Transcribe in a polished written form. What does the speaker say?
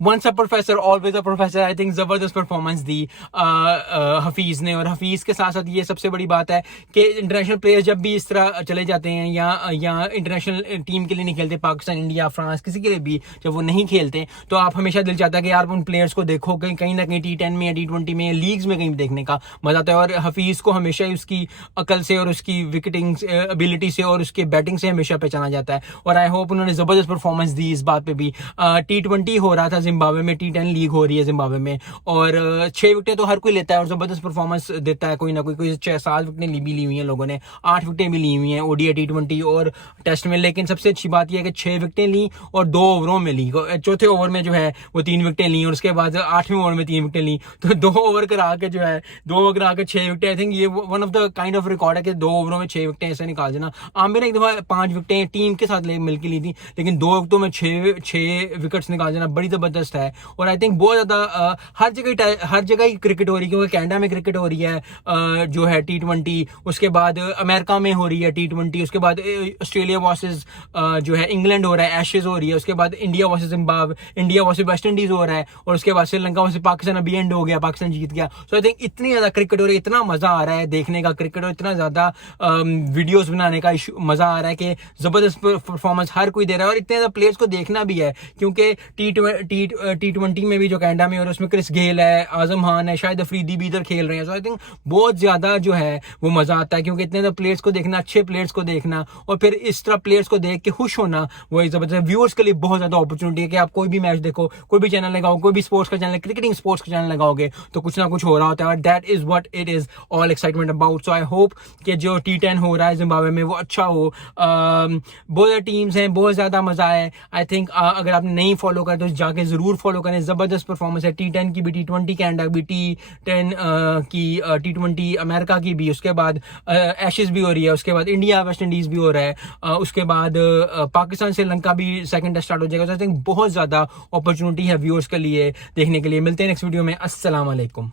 Once a professor always a professor. I think जबरदस्त performance दी हफीज ने, और हफीज के साथ साथ ये सबसे बड़ी बात है कि इंटरनेशनल प्लेयर जब भी इस तरह चले जाते हैं या इंटरनेशनल टीम के लिए नहीं खेलते, पाकिस्तान, इंडिया, फ्रांस, किसी के लिए भी जब वो नहीं खेलते, तो आप हमेशा दिल चाहता है कि यार उन प्लेयर्स को देखो, कहीं ना कहीं T10 में या T20 में लीग्स में कहीं देखने का मजा आता है। और हफीज को हमेशा ही उसकी अकल से और उसकी विकेटिंग एबिलिटी से और उसके बैटिंग से हमेशा पहचाना जाता है, और आई होप उन्होंने जबरदस्त परफॉर्मेंस दी इस बात पे भी। T20 हो रहा था जिम्बाब्वे में, T10 लीग हो रही है जिम्बाब्वे में, और 6 विकेटें तो हर कोई लेता है और जबरदस्त परफॉर्मेंस देता है कोई ना कोई 6-7 विकेटें भी ली हुई हैं लोगों ने, 8 विकेटें भी ली हुई हैं ODI, T20 और टेस्ट में। लेकिन सबसे अच्छी बात यह है कि 6 विकेटें ली और 2 ओवरों में ली। चौथे ओवर में जो है वो 3 विकेटें ली, और उसके बाद 8वें ओवर में 3 विकेटें ली, तो 2 ओवर करा के जो है 2 ओवर करा के 6 विकेटें। आई थिंक ये one of the kind of record है कि 2 ओवरों में 6 विकेटें ऐसे निकाल देना। आमिर ने एक दफा 5 विकेटें टीम के साथ मिलकर ली थी, लेकिन 2 विकेटों में 6 विकेट्स निकाल देना बड़ी जबरदस्त है। और आई थिंक बहुत ज्यादा हर जगह ही क्रिकेट हो रही है, क्योंकि कनाडा में क्रिकेट हो रही है जो है T20, उसके बाद अमेरिका में हो रही है T20, उसके बाद ऑस्ट्रेलिया वर्सेस जो है इंग्लैंड हो रहा है, एशेज हो रही है, उसके बाद India versus Zimbabwe, India versus West Indies हो रहा है, और उसके बाद श्रीलंका वर्सेस पाकिस्तान अभी एंड हो गया, पाकिस्तान जीत गया। सो आई थिंक इतनी ज्यादा क्रिकेट हो रही है, इतना मजा आ रहा है देखने का क्रिकेट, और इतना ज्यादा वीडियोस बनाने का मजा आ रहा है कि जबरदस्त परफॉर्मेंस हर कोई दे रहा है, और इतने ज्यादा प्लेयर्स को देखना भी है, क्योंकि T20 में भी जो कनाडा में, और उसमें क्रिस गेल है, आजम खान है, शायद अफरीदी भी इधर खेल रहे हैं। सो आई थिंक बहुत ज्यादा जो है वो मजा आता है, क्योंकि इतने प्लेयर्स को देखना, अच्छे प्लेयर्स को देखना, और फिर इस तरह प्लेयर्स को देख के खुश होना, वही जबरदस्त। व्यूअर्स के लिए बहुत ज्यादा अपॉर्चुनिटी है कि आप कोई भी मैच देखो, कोई भी चैनल लगाओ, कोई भी स्पोर्ट्स का चैनल, क्रिकेटिंग स्पोर्ट्स का चैनल लगाओगे तो कुछ ना कुछ हो रहा होता है, और that is what it is all excitement about. So I hope कि जो T10 हो रहा है जिम्बाब्वे में वो अच्छा हो। बहुत सारी टीम्स हैं, बहुत ज्यादा मजा है। आई थिंक अगर आपने नहीं फॉलो कर तो जाके जरूर फॉलो करें, जबरदस्त परफॉर्मेंस है T10 की भी, T20 कनाडा की भी, T10 की, T20 अमेरिका की भी, उसके बाद एशेज भी हो रही है, उसके बाद इंडिया वेस्ट इंडीज भी हो रहा है, उसके बाद पाकिस्तान श्रीलंका भी सेकंड टेस्ट स्टार्ट हो जाएगा। तो आई थिंक बहुत ज्यादा अपॉर्चुनिटी है व्यूअर्स के लिए देखने के लिए। मिलते हैं नेक्स्ट वीडियो में। अस्सलाम वालेकुम।